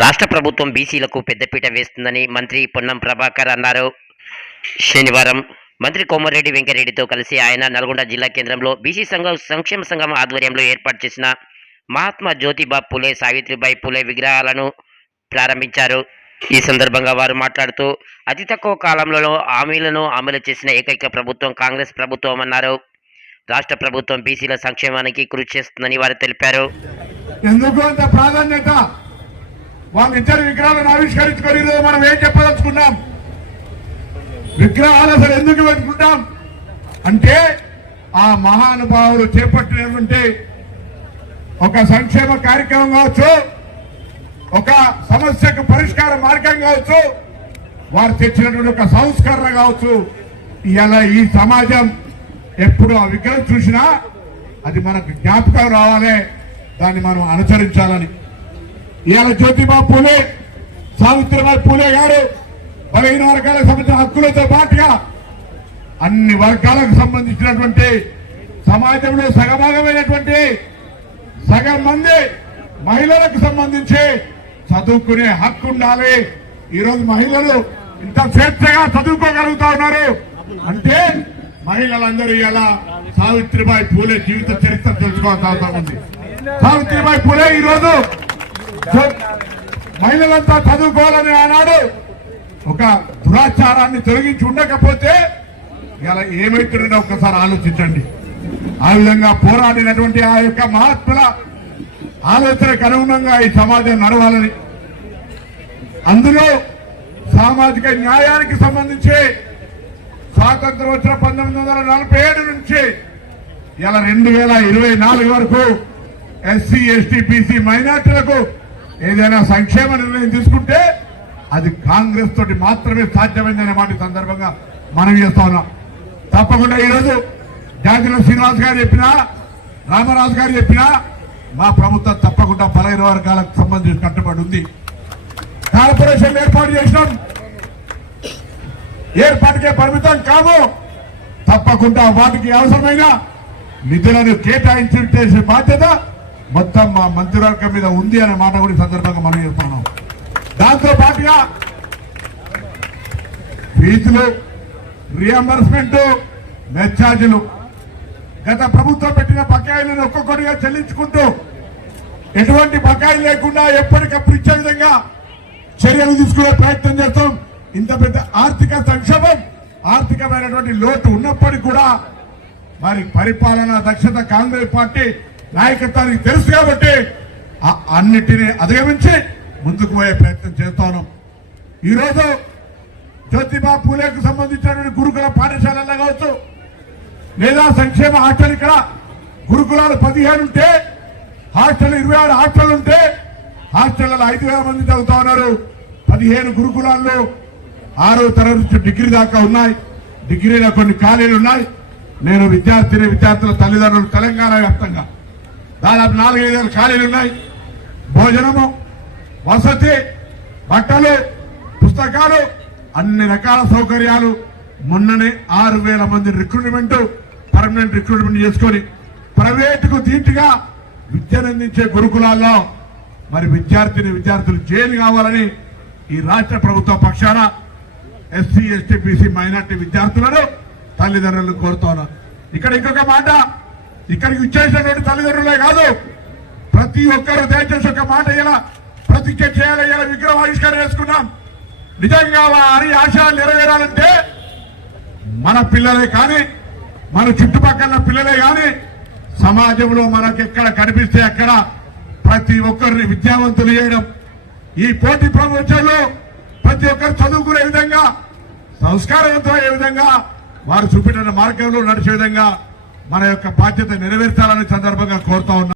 రాష్ట్ర ప్రభుత్వం బీసీలకు పెద్దపీట వేస్తుందని మంత్రి పొన్నం ప్రభాకర్ అన్నారు. శనివారం మంత్రి కోమరెడ్డి వెంకరెడ్డితో కలిసి ఆయన నల్గొండ జిల్లా కేంద్రంలో బీసీ సంఘం సంక్షేమ సంఘం ఆధ్వర్యంలో ఏర్పాటు చేసిన మహాత్మా జ్యోతిబా పులే సావిత్రిబాయి పులే విగ్రహాలను ప్రారంభించారు. ఈ సందర్భంగా వారు మాట్లాడుతూ అతి తక్కువ కాలంలో హామీలను అమలు చేసిన ఏకైక ప్రభుత్వం కాంగ్రెస్ ప్రభుత్వం అన్నారు. రాష్ట్ర ప్రభుత్వం బీసీల సంక్షేమానికి కృషి చేస్తుందని వారు తెలిపారు. ఎందుకు అంత ప్రాధాన్యత? వాళ్ళిద్దరు విగ్రహాలను ఆవిష్కరించుకొని ఈరోజు మనం ఏం చెప్పదలుచుకున్నాం? విగ్రహాలు అసలు ఎందుకు పెట్టుకుంటాం? అంటే ఆ మహానుభావులు చేపట్టినటువంటి ఒక సంక్షేమ కార్యక్రమం కావచ్చు ఒక సమస్యకు పరిష్కార మార్గం కావచ్చు వారు తెచ్చినటువంటి ఒక సంస్కరణ కావచ్చు. ఇలా ఈ సమాజం ఎప్పుడు ఆ విగ్రహం చూసినా అది మనకు జ్ఞాపకం రావాలి దాన్ని మనం అనుసరించాలని ఇవాళ జ్యోతిబా పూలే సావిత్రిబాయి పూలే గారు బలహీన వర్గాలకు సంబంధించిన హక్కులతో పాటుగా అన్ని వర్గాలకు సంబంధించినటువంటి సమాజంలో సగభాగమైనటువంటి సగం మంది మహిళలకు సంబంధించి చదువుకునే హక్కు ఉండాలి. ఈరోజు మహిళలు ఇంత స్వేచ్ఛగా చదువుకోగలుగుతా ఉన్నారు. అంటే మహిళలందరూ ఇలా సావిత్రిబాయి పూలే జీవిత చరిత్ర తెలుసుకోవాల్సి ఉంది. సావిత్రిబాయి పూలే ఈరోజు మహిళలంతా చదువుకోవాలని ఆనాడు ఒక దురాచారాన్ని తొలగించి ఉండకపోతే ఇలా ఏమైతుందో ఒక్కసారి ఆలోచించండి. ఆ విధంగా పోరాడినటువంటి ఆ యొక్క మహాత్ముల ఆలోచనకు అనుగుణంగా ఈ సమాజం నడవాలని. అందులో సామాజిక న్యాయానికి సంబంధించి స్వాతంత్రం వచ్చిన పంతొమ్మిది వందల నలభై ఏడు నుంచి ఇలా రెండు వేల ఇరవై నాలుగు వరకు ఎస్సీ ఎస్టీ బీసీ మైనార్టీలకు ఏదైనా సంక్షేమ నిర్ణయం తీసుకుంటే అది కాంగ్రెస్ తోటి మాత్రమే సాధ్యమైందనే మాట సందర్భంగా మనం చేస్తా ఉన్నాం. తప్పకుండా ఈరోజు జాతిలో శ్రీనివాస్ గారు చెప్పినా రామరాజు గారు చెప్పినా మా ప్రభుత్వం తప్పకుండా బలహీన వర్గాలకు సంబంధించి కట్టుబడి ఉంది. కార్పొరేషన్ ఏర్పాటు చేసినాం. ఏర్పాటుకే పరిమితం కాదు తప్పకుండా వాటికి అవసరమైన నిధులను కేటాయించే బాధ్యత మొత్తం మా మంత్రివర్గం మీద ఉంది అనే మాట కూడా ఈ సందర్భంగా మనం చెప్తున్నాం. దాంతో పాటుగా ఫీజులు రియంబర్స్మెంట్ మెచ్చార్జీలు గత ప్రభుత్వం పెట్టిన బకాయిలను ఒక్కొక్కటిగా చెల్లించుకుంటూ ఎటువంటి బకాయి లేకుండా ఎప్పటికప్పుడు ఇచ్చే విధంగా చర్యలు తీసుకునే ప్రయత్నం చేస్తాం. ఇంత పెద్ద ఆర్థిక సంక్షోభం ఆర్థికమైనటువంటి లోటు ఉన్నప్పటికీ కూడా మరి పరిపాలనా దక్షత కాంగ్రెస్ పార్టీ నాయకత్వానికి తెలుసు కాబట్టి అన్నిటినీ అధిగమించి ముందుకు పోయే ప్రయత్నం చేస్తాను. ఈరోజు జ్యోతిబా పూలేకు సంబంధించినటువంటి గురుకుల పాఠశాలల్లో కావచ్చు లేదా సంక్షేమ హాస్టల్ ఇక్కడ గురుకులాలు పదిహేను ఉంటే హాస్టల్ ఇరవై ఆరు హాస్టల్ ఉంటే హాస్టల్లో ఐదు వేల మంది చదువుతా ఉన్నారు. పదిహేను గురుకులాల్లో ఆరో తరగతి నుంచి డిగ్రీ దాకా ఉన్నాయి. డిగ్రీలో కొన్ని ఖాళీలు ఉన్నాయి. నేను విద్యార్థిని విద్యార్థుల తల్లిదండ్రులు తెలంగాణ వ్యాప్తంగా దాదాపు నాలుగైదు వేల ఖాళీలు ఉన్నాయి. భోజనము వసతి బట్టలు పుస్తకాలు అన్ని రకాల సౌకర్యాలు మొన్ననే ఆరు వేల మంది రిక్రూట్మెంట్ పర్మనెంట్ రిక్రూట్మెంట్ చేసుకొని ప్రైవేటుకు ధీటుగా విద్యనందించే గురుకులాల్లో మరి విద్యార్థిని విద్యార్థులు జైలు కావాలని ఈ రాష్ట్ర ప్రభుత్వ పక్షాన ఎస్సీ ఎస్టీ బీసీ మైనార్టీ విద్యార్థులను తల్లిదండ్రులను కోరుతున్నారు ఇక్కడ ఇంకొక మాట ఇక్కడికి ఇచ్చేసినటువంటి తల్లిదండ్రులే కాదు ప్రతి ఒక్కరు దయచేసి ఒక మాట ఇలా ప్రతిజ్ఞ చేయాలి? ఇలా విగ్రహం ఆవిష్కరణ చేసుకున్నాం. నిజంగా వారి ఆశయాలు నెరవేరాలంటే మన పిల్లలే కానీ మన చుట్టుపక్కల పిల్లలే కానీ సమాజంలో మనకు ఎక్కడ కనిపిస్తే అక్కడ ప్రతి ఒక్కరిని విద్యావంతులు చేయడం ఈ పోటీ ప్రపంచంలో ప్రతి ఒక్కరు చదువుకునే విధంగా సంస్కారవంతమయ్యే విధంగా వారు చూపించిన మార్గంలో నడిచే విధంగా మన యొక్క బాధ్యత నెరవేర్చాలని సందర్భంగా కోరుతా ఉన్నా.